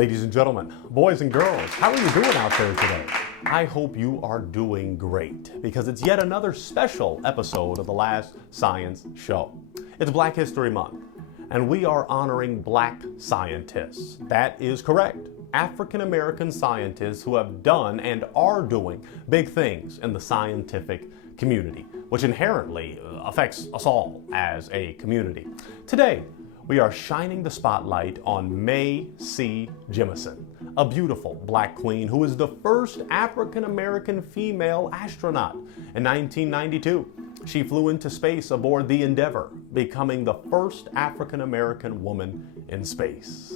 Ladies and gentlemen, boys and girls, how are you doing out there today? I hope you are doing great, because it's yet another special episode of The Last Science Show. It's Black History Month, and we are honoring Black scientists. That is correct. African American scientists who have done and are doing big things in the scientific community, which inherently affects us all as a community. Today, we are shining the spotlight on Mae C Jemison, a beautiful Black queen who is the first African American female astronaut. In 1992, she flew into space aboard the Endeavour, becoming the first African American woman in space.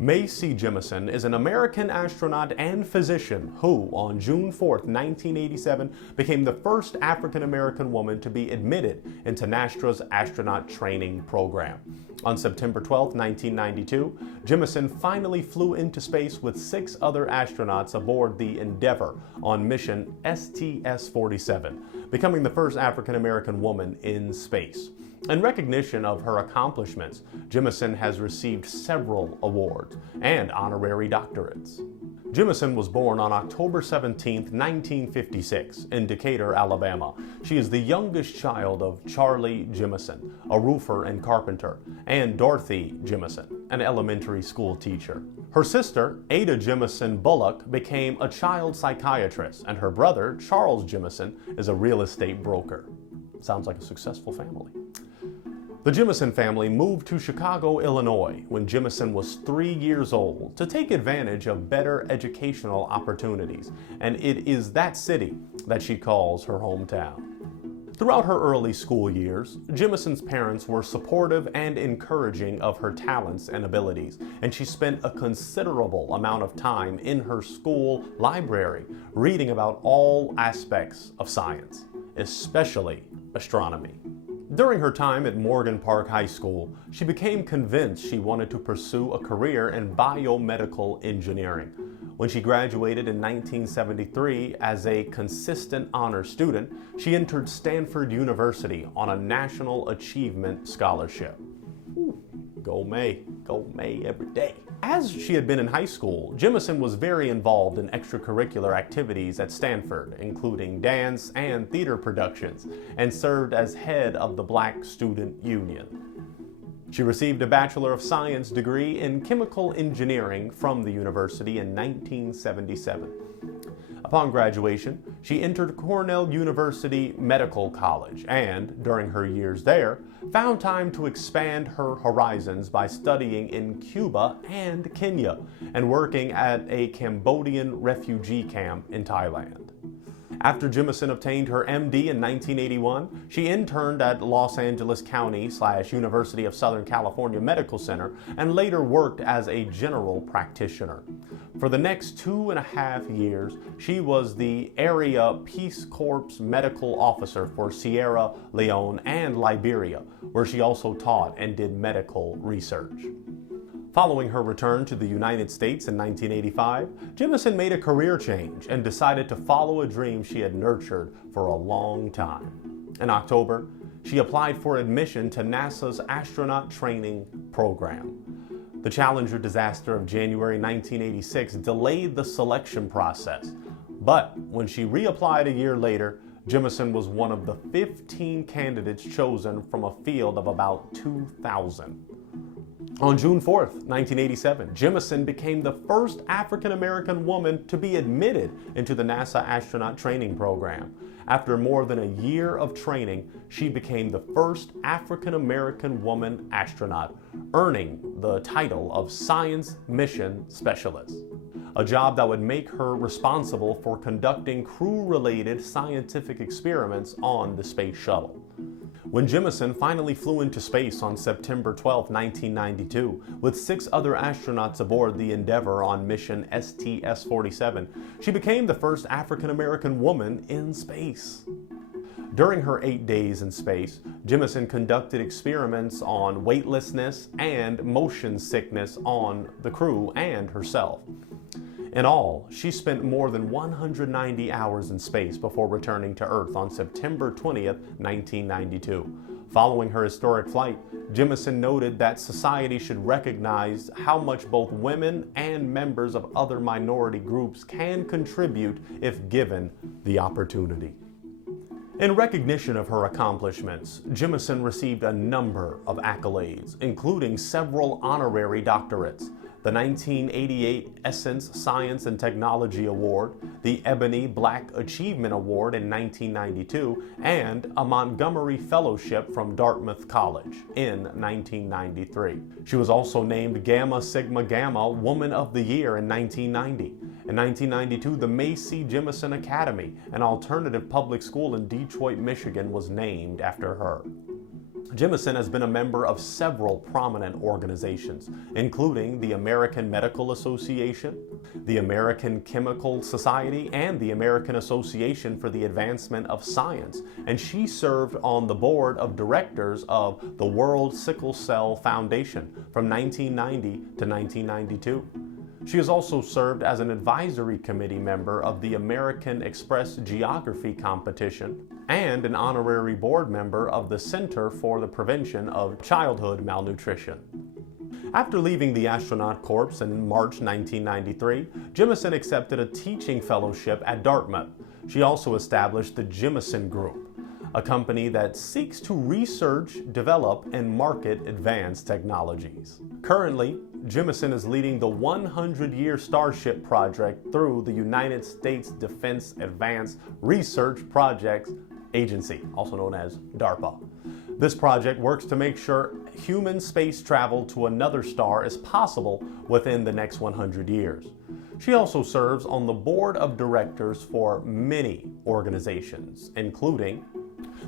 Mae C Jemison is an American astronaut and physician who, on June 4, 1987, became the first African-American woman to be admitted into NASA's astronaut training program. On September 12, 1992, Jemison finally flew into space with 6 other astronauts aboard the Endeavour on mission STS-47, becoming the first African-American woman in space. In recognition of her accomplishments, Jemison has received several awards and honorary doctorates. Jemison was born on October 17, 1956, in Decatur, Alabama. She is the youngest child of Charlie Jemison, a roofer and carpenter, and Dorothy Jemison, an elementary school teacher. Her sister, Ada Jemison Bullock, became a child psychiatrist, and her brother, Charles Jemison, is a real estate broker. Sounds like a successful family. The Jemison family moved to Chicago, Illinois when Jemison was 3 years old to take advantage of better educational opportunities, and it is that city that she calls her hometown. Throughout her early school years, Jemison's parents were supportive and encouraging of her talents and abilities, and she spent a considerable amount of time in her school library reading about all aspects of science, especially astronomy. During her time at Morgan Park High School, she became convinced she wanted to pursue a career in biomedical engineering. When she graduated in 1973 as a consistent honor student, she entered Stanford University on a National Achievement Scholarship. Ooh, go Mae every day. As she had been in high school, Jemison was very involved in extracurricular activities at Stanford, including dance and theater productions, and served as head of the Black Student Union. She received a Bachelor of Science degree in Chemical Engineering from the university in 1977. Upon graduation, she entered Cornell University Medical College and, during her years there, found time to expand her horizons by studying in Cuba and Kenya and working at a Cambodian refugee camp in Thailand. After Jemison obtained her MD in 1981, she interned at Los Angeles County / University of Southern California Medical Center and later worked as a general practitioner. For the next 2.5 years, she was the Area Peace Corps Medical Officer for Sierra Leone and Liberia, where she also taught and did medical research. Following her return to the United States in 1985, Jemison made a career change and decided to follow a dream she had nurtured for a long time. In October, she applied for admission to NASA's astronaut training program. The Challenger disaster of January 1986 delayed the selection process, but when she reapplied a year later, Jemison was one of the 15 candidates chosen from a field of about 2,000. On June 4, 1987, Jemison became the first African-American woman to be admitted into the NASA astronaut training program. After more than a year of training, she became the first African-American woman astronaut, earning the title of Science Mission Specialist, a job that would make her responsible for conducting crew-related scientific experiments on the Space Shuttle. When Jemison finally flew into space on September 12, 1992, with 6 other astronauts aboard the Endeavour on mission STS-47, she became the first African-American woman in space. During her 8 days in space, Jemison conducted experiments on weightlessness and motion sickness on the crew and herself. In all, she spent more than 190 hours in space before returning to Earth on September 20th, 1992. Following her historic flight, Jemison noted that society should recognize how much both women and members of other minority groups can contribute if given the opportunity. In recognition of her accomplishments, Jemison received a number of accolades, including several honorary doctorates: the 1988 Essence Science and Technology Award, the Ebony Black Achievement Award in 1992, and a Montgomery Fellowship from Dartmouth College in 1993. She was also named Gamma Sigma Gamma Woman of the Year in 1990. In 1992, the Mae C Jemison Academy, an alternative public school in Detroit, Michigan, was named after her. Jemison has been a member of several prominent organizations, including the American Medical Association, the American Chemical Society, and the American Association for the Advancement of Science, and she served on the board of directors of the World Sickle Cell Foundation from 1990 to 1992. She has also served as an advisory committee member of the American Express Geography competition and an honorary board member of the Center for the Prevention of Childhood Malnutrition. After leaving the Astronaut Corps in March 1993, Jemison accepted a teaching fellowship at Dartmouth. She also established the Jemison Group, a company that seeks to research, develop, and market advanced technologies. Currently, Jemison is leading the 100-year Starship project through the United States Defense Advanced Research Projects Agency, also known as DARPA. This project works to make sure human space travel to another star is possible within the next 100 years. She also serves on the board of directors for many organizations, including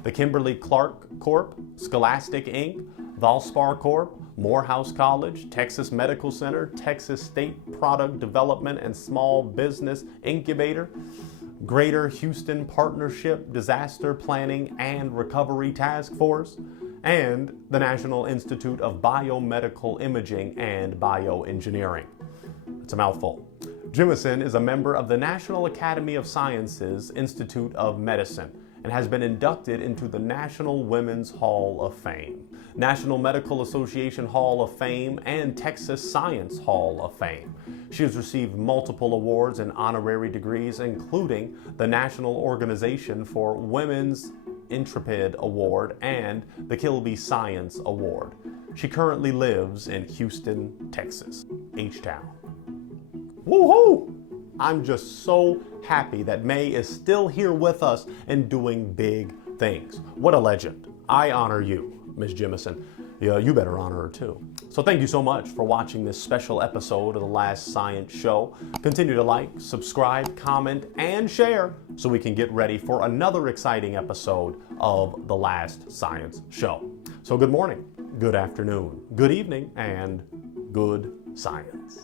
the Kimberly-Clark Corp., Scholastic Inc., Valspar Corp., Morehouse College, Texas Medical Center, Texas State Product Development and Small Business Incubator, Greater Houston Partnership Disaster Planning and Recovery Task Force, and the National Institute of Biomedical Imaging and Bioengineering. It's a mouthful. Jemison is a member of the National Academy of Sciences Institute of Medicine and has been inducted into the National Women's Hall of Fame, National Medical Association Hall of Fame, and Texas Science Hall of Fame. She has received multiple awards and honorary degrees, including the National Organization for Women's Intrepid Award and the Kilby Science Award. She currently lives in Houston, Texas, H-Town. Woohoo! I'm just so happy that Mae is still here with us and doing big things. What a legend. I honor you, Ms. Jemison. Yeah, you better honor her too. So thank you so much for watching this special episode of The Last Science Show. Continue to like, subscribe, comment, and share so we can get ready for another exciting episode of The Last Science Show. So good morning, good afternoon, good evening, and good science.